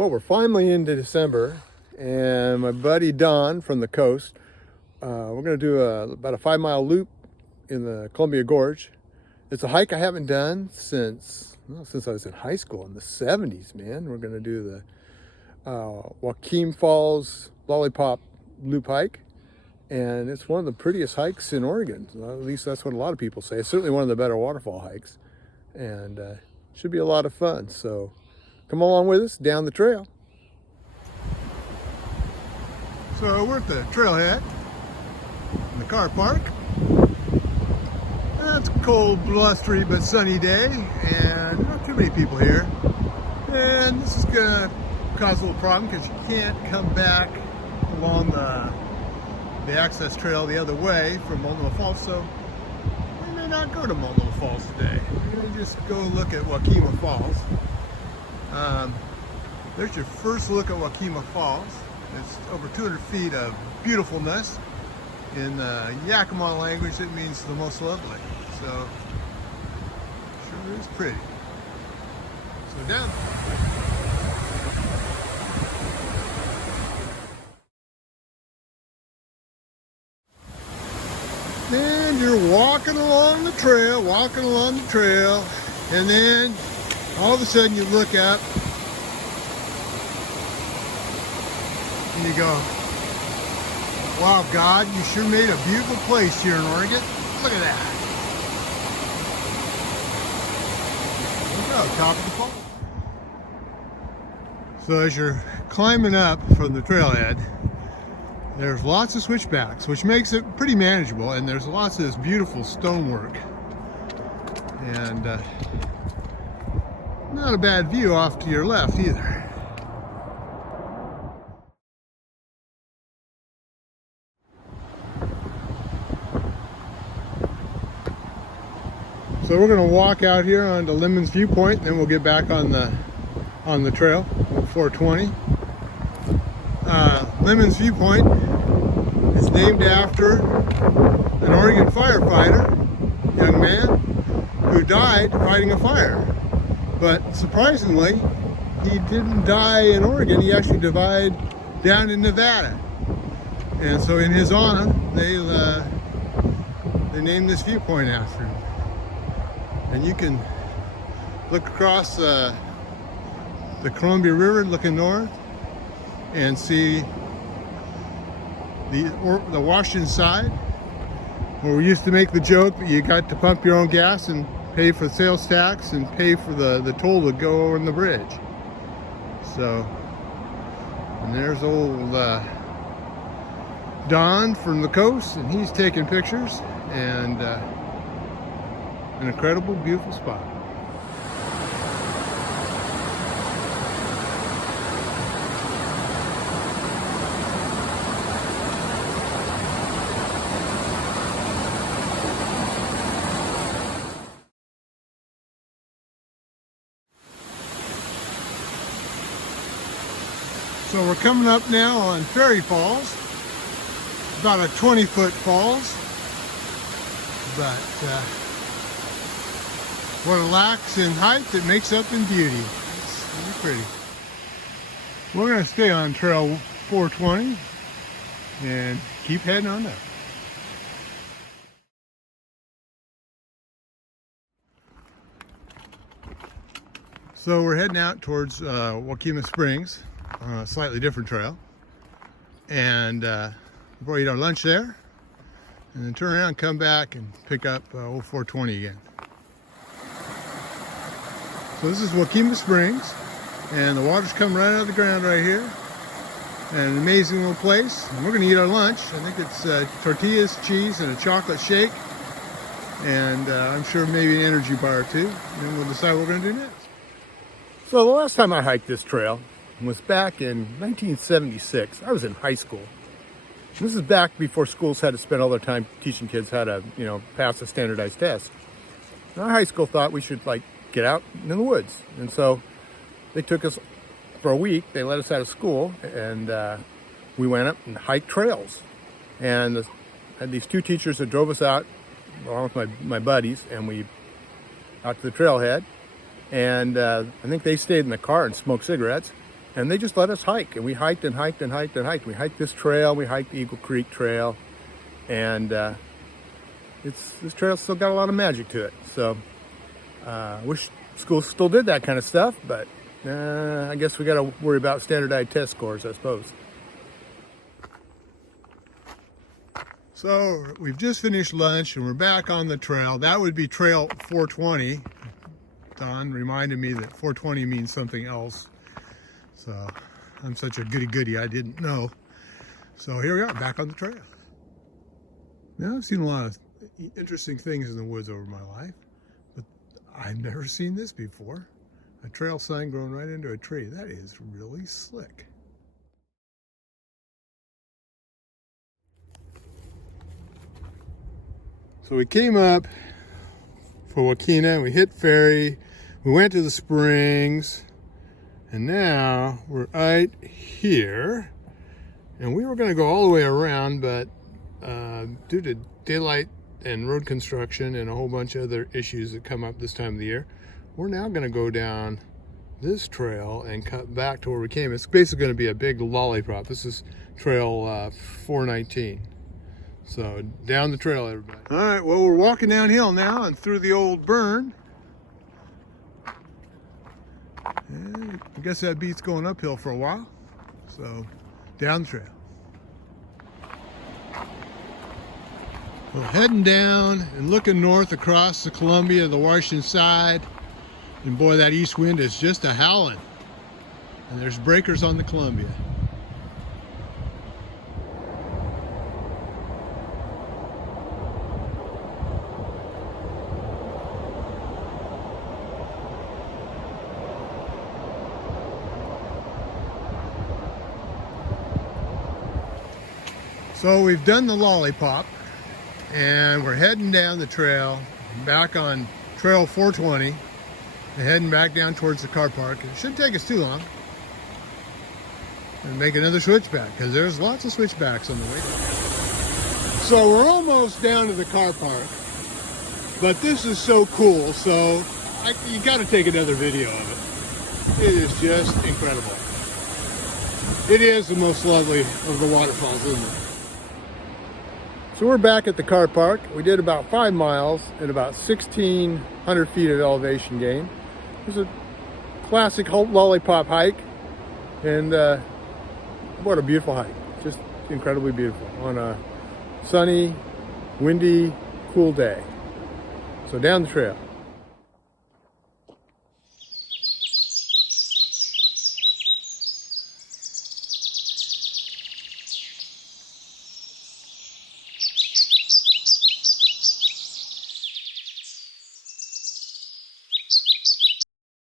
Well, we're finally into December, and my buddy Don from the coast, we're going to do about a 5-mile loop in the Columbia Gorge. It's a hike I haven't done since I was in high school in the 70s, man. We're going to do the Wahkeena Falls Lollipop loop hike, and it's one of the prettiest hikes in Oregon. Well, at least that's what a lot of people say. It's certainly one of the better waterfall hikes, and should be a lot of fun. So come along with us down the trail. So we're at the trailhead in the car park. It's a cold, blustery, but sunny day, and not too many people here. And this is gonna cause a little problem because you can't come back along the access trail the other way from Lollipop Falls. So we may not go to Lollipop Falls today. We're gonna just go look at Wahkeena Falls. There's your first look at Wahkeena Falls. It's over 200 feet of beautifulness. In Yakima language, it means the most lovely. So, sure is pretty. So down. And you're walking along the trail, and then all of a sudden you look up and you go, wow, God, you sure made a beautiful place here in Oregon. Look at that. Look out, top of the fall. So as you're climbing up from the trailhead, there's lots of switchbacks, which makes it pretty manageable, and there's lots of this beautiful stonework. And not a bad view off to your left either. So we're going to walk out here onto Lemon's Viewpoint, then we'll get back on the trail at 420. Lemon's Viewpoint is named after an Oregon firefighter, young man, who died fighting a fire. But surprisingly, he didn't die in Oregon. He actually died down in Nevada. And so in his honor, they named this viewpoint after him. And you can look across the Columbia River looking north and see the Washington side, where we used to make the joke that you got to pump your own gas and pay for sales tax and pay for the toll to go over the bridge. So, and there's old Don from the coast, and he's taking pictures, and an incredible, beautiful spot. So we're coming up now on Fairy Falls, about a 20-foot falls, but what it lacks in height, it makes up in beauty. It's really pretty. We're going to stay on trail 420 and keep heading on up. So we're heading out towards Wahkeena Springs on a slightly different trail, and we'll eat our lunch there and then turn around and come back and pick up old 420 again. So this is Wahkeena Springs, and the water's coming right out of the ground right here. And an amazing little place. And we're going to eat our lunch. I think it's tortillas, cheese, and a chocolate shake. And I'm sure maybe an energy bar or two. And then we'll decide what we're going to do next. So the last time I hiked this trail was back in 1976. I was in high school. And this is back before schools had to spend all their time teaching kids how to, pass a standardized test. And our high school thought we should, get out in the woods. And so they took us for a week. They let us out of school, and we went up and hiked trails. And I had these two teachers that drove us out along with my buddies, and we out to the trailhead. And I think they stayed in the car and smoked cigarettes. And they just let us hike, and we hiked and hiked and hiked and hiked. We hiked this trail, we hiked the Eagle Creek Trail, and this trail's still got a lot of magic to it. So wish school still did that kind of stuff, but I guess we got to worry about standardized test scores, I suppose. So we've just finished lunch and we're back on the trail. That would be trail 420. Don reminded me that 420 means something else. So I'm such a goody-goody, I didn't know. So here we are, back on the trail. Now I've seen a lot of interesting things in the woods over my life, but I've never seen this before. A trail sign growing right into a tree. That is really slick. So we came up for Wahkeena, we hit ferry, we went to the springs, and now we're right here. And we were going to go all the way around, but due to daylight and road construction and a whole bunch of other issues that come up this time of the year, we're now going to go down this trail and cut back to where we came. It's basically going to be a big lollipop. This is trail 419. So down the trail, everybody. All right, well, we're walking downhill now and through the old burn. And I guess that beats going uphill for a while. So down the trail. Well, heading down and looking north across the Columbia, the Washington side. And boy, that east wind is just a howling. And there's breakers on the Columbia. So we've done the Lollipop and we're heading down the trail back on trail 420 and heading back down towards the car park. It shouldn't take us too long. And make another switchback because there's lots of switchbacks on the way down. So we're almost down to the car park, but this is so cool. So you got to take another video of it. It is just incredible. It is the most lovely of the waterfalls, isn't it? So we're back at the car park. We did about 5 miles at about 1,600 feet of elevation gain. It was a classic Lollipop hike, and what a beautiful hike. Just incredibly beautiful on a sunny, windy, cool day. So down the trail.